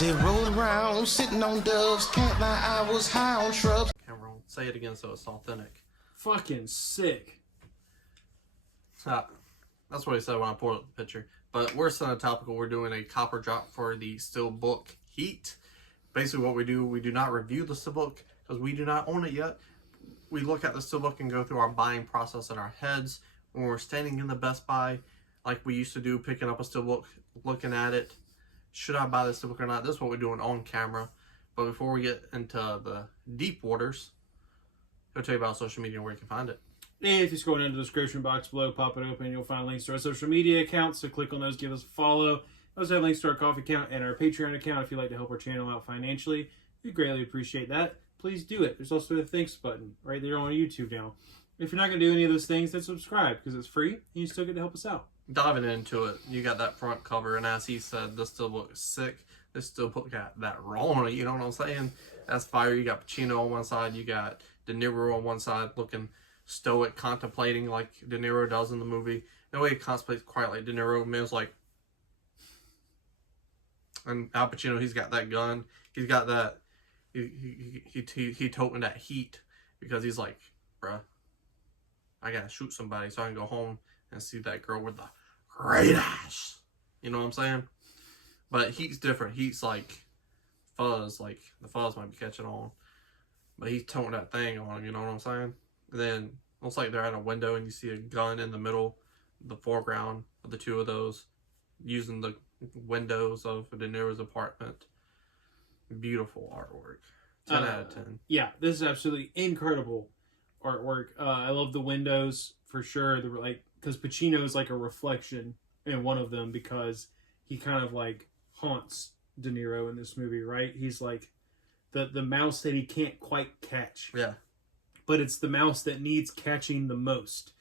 Say roll around, sitting on doves, can't lie, I was high on shrubs. Camera roll. Say it again so it's authentic. Fucking sick. That's what he said when I pulled up the picture. But we're topical. We're doing a copper drop for the SteelBook Heat. Basically what we do not review the SteelBook because we do not own it yet. We look at the SteelBook and go through our buying process in our heads when we're standing in the Best Buy, like we used to do, picking up a SteelBook, looking at it. Should I buy this SteelBook or not? This is what we're doing on camera. But before we get into the deep waters, I'll tell you about social media and where you can find it. And if you scroll down to the description box below, pop it open, you'll find links to our social media accounts. So click on those, give us a follow. We also have links to our coffee account and our Patreon account if you'd like to help our channel out financially. We greatly appreciate that. Please do it. There's also a thanks button right there on YouTube now. If you're not going to do any of those things, then subscribe because it's free and you still get to help us out. Diving into it, you got that front cover, and as he said, this SteelBook is sick. This SteelBook got that raw on it, you know what I'm saying? That's fire. You got Pacino on one side, you got De Niro on one side looking stoic, contemplating like De Niro does in the movie. No way he contemplates quite like De Niro. Man's like, and Al Pacino, he's got that gun. He's got that. He toting that heat because he's like, bruh, I gotta shoot somebody so I can go home and see that girl with the great ass. You know what I'm saying? But Heat's different. Heat's like fuzz, like the fuzz might be catching on, but he's toting that thing on him. You know what I'm saying? And then looks like they're at a window and you see a gun in the middle, the foreground of the two of those, using the windows of De Niro's apartment. Beautiful artwork. 10 out of 10. Yeah, this is absolutely incredible artwork. I love the windows for sure. Because Pacino is like a reflection in one of them because he kind of like haunts De Niro in this movie, right? He's like the mouse that he can't quite catch. Yeah. But it's the mouse that needs catching the most.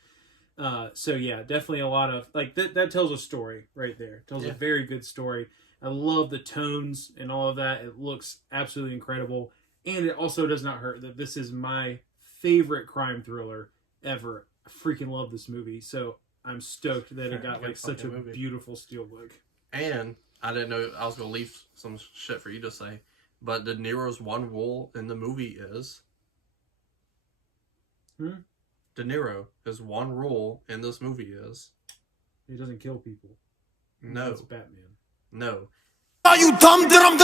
So yeah, definitely a lot of like that tells a story right there. It tells a very good story. I love the tones and all of that. It looks absolutely incredible. And it also does not hurt that this is my favorite crime thriller ever. I freaking love this movie. So I'm stoked that it got like such a beautiful SteelBook. And I didn't know I was going to leave some shit for you to say, but De Niro's one rule in the movie is... De Niro, his one rule in this movie is... He doesn't kill people. No. That's Batman. No. Are you dumb, stupid?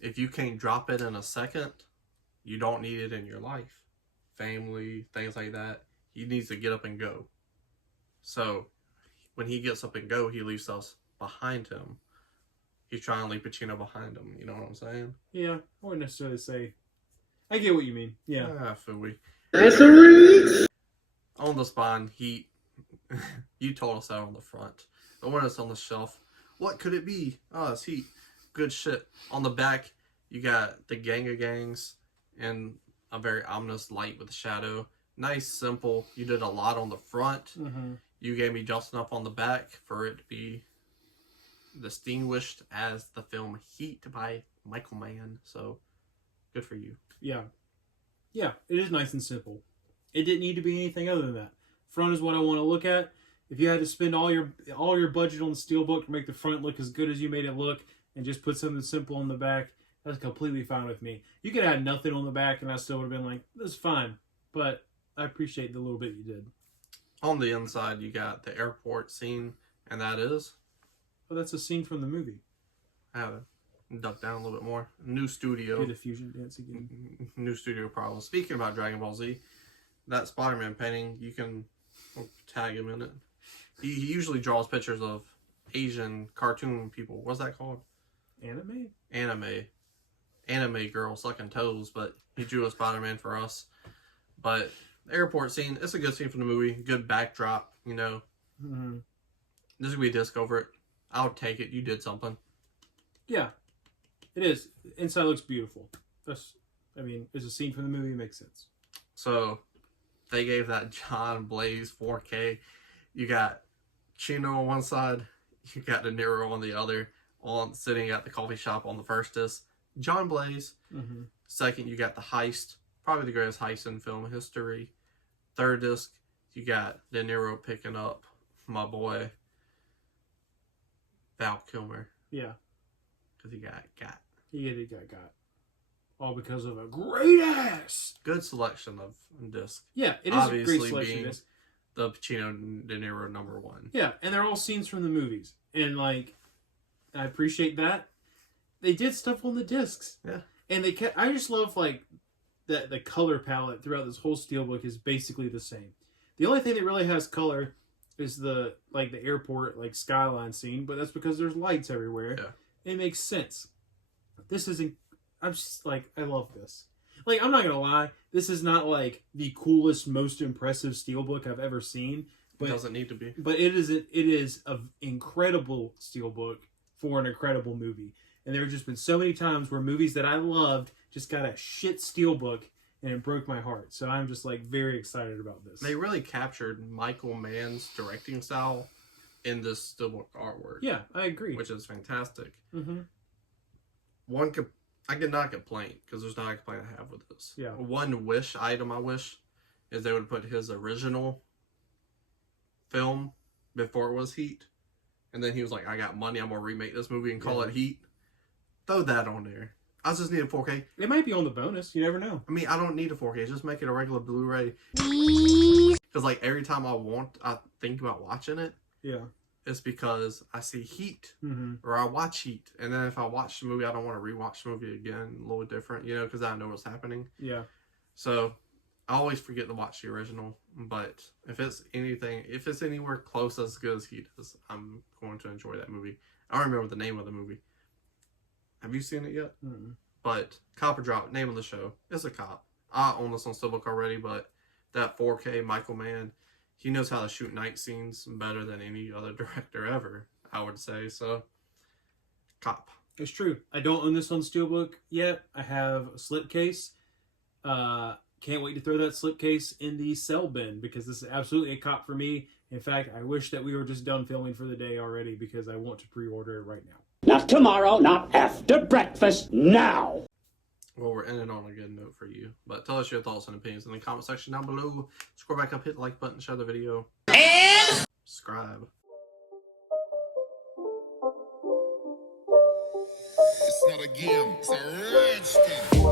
If you can't drop it in a second, you don't need it in your life. Family, things like that. He needs to get up and go. So, when he gets up and go, he leaves us behind him. He's trying to leave Pacino behind him. You know what I'm saying? Yeah, I wouldn't necessarily say... I get what you mean. Yeah. Fooey. That's a reach! On the spine, Heat. You told us that on the front. But when it's on the shelf, what could it be? Oh, it's Heat. Good shit. On the back, you got the gang of gangs and a very ominous light with a shadow. Nice, simple. You did a lot on the front. Mm-hmm. You gave me just enough on the back for it to be distinguished as the film Heat by Michael Mann. So, good for you. Yeah. Yeah, it is nice and simple. It didn't need to be anything other than that. Front is what I want to look at. If you had to spend all your budget on the SteelBook to make the front look as good as you made it look and just put something simple on the back, that's completely fine with me. You could have had nothing on the back and I still would have been like, this is fine. But I appreciate the little bit you did. On the inside, you got the airport scene, and that is... Oh, that's a scene from the movie. I have to duck down a little bit more. New studio. Do the fusion dance again. New studio problems. Speaking about Dragon Ball Z, that Spider-Man painting, you can tag him in it. He usually draws pictures of Asian cartoon people. What's that called? Anime? Anime girl sucking toes, but he drew a Spider-Man for us. But the airport scene, it's a good scene from the movie. Good backdrop, you know. Mm-hmm. There's going to be a disc over it. I'll take it. You did something. Yeah, it is. Inside looks beautiful. It's a scene from the movie. It makes sense. So, they gave that John Blaze 4K. You got Chino on one side. You got De Niro on the other. Sitting at the coffee shop on the first disc. John Blaze. Mm-hmm. Second, you got the heist. Probably the greatest heist in film history. Third disc, you got De Niro picking up my boy Val Kilmer. Yeah. Because he got. He got. All because of a great ass. Good selection of disc. Yeah, it is a great selection of disc. The Pacino De Niro #1. Yeah, and they're all scenes from the movies. And, like, I appreciate that. They did stuff on the discs. Yeah. And they kept, I just love, like, that the color palette throughout this whole Steelbook is basically the same. The only thing that really has color is the airport, like, skyline scene, but that's because there's lights everywhere. Yeah. It makes sense. This isn't, I'm just, like, I love this. Like, I'm not gonna lie, this is not, like, the coolest, most impressive Steelbook I've ever seen. But, it doesn't need to be. But it is an incredible Steelbook for an incredible movie. And there have just been so many times where movies that I loved just got a shit Steelbook, and it broke my heart. So I'm just, like, very excited about this. They really captured Michael Mann's directing style in this Steelbook artwork. Yeah, I agree. Which is fantastic. Mm-hmm. I could not complain, because there's not a complaint I have with this. Yeah. One item I wish is they would put his original film before it was Heat. And then he was like, I got money, I'm going to remake this movie and call it Heat. Throw that on there. I just need a 4K. It might be on the bonus. You never know. I mean, I don't need a 4K. Just make it a regular Blu-ray. Because, like, every time I think about watching it, it's because I see Heat, or I watch Heat, and then if I watch the movie, I don't want to rewatch the movie again, a little different, because I know what's happening. Yeah. So, I always forget to watch the original, but if it's anywhere close as good as Heat is, I'm going to enjoy that movie. I don't remember the name of the movie. Have you seen it yet? Mm-hmm. But Cop or Drop, name of the show, it's a cop. I own this on Steelbook already, but that 4K Michael Mann, he knows how to shoot night scenes better than any other director ever, I would say. So, Cop. It's true. I don't own this on Steelbook yet. I have a slipcase. Can't wait to throw that slipcase in the cell bin, because this is absolutely a Cop for me. In fact, I wish that we were just done filming for the day already, because I want to pre-order it right now. Not tomorrow, not after breakfast, now! Well, we're ending on a good note for you. But tell us your thoughts and opinions in the comment section down below. Scroll back up, hit the like button, share the video. And subscribe. It's not a game, it's a rich thing.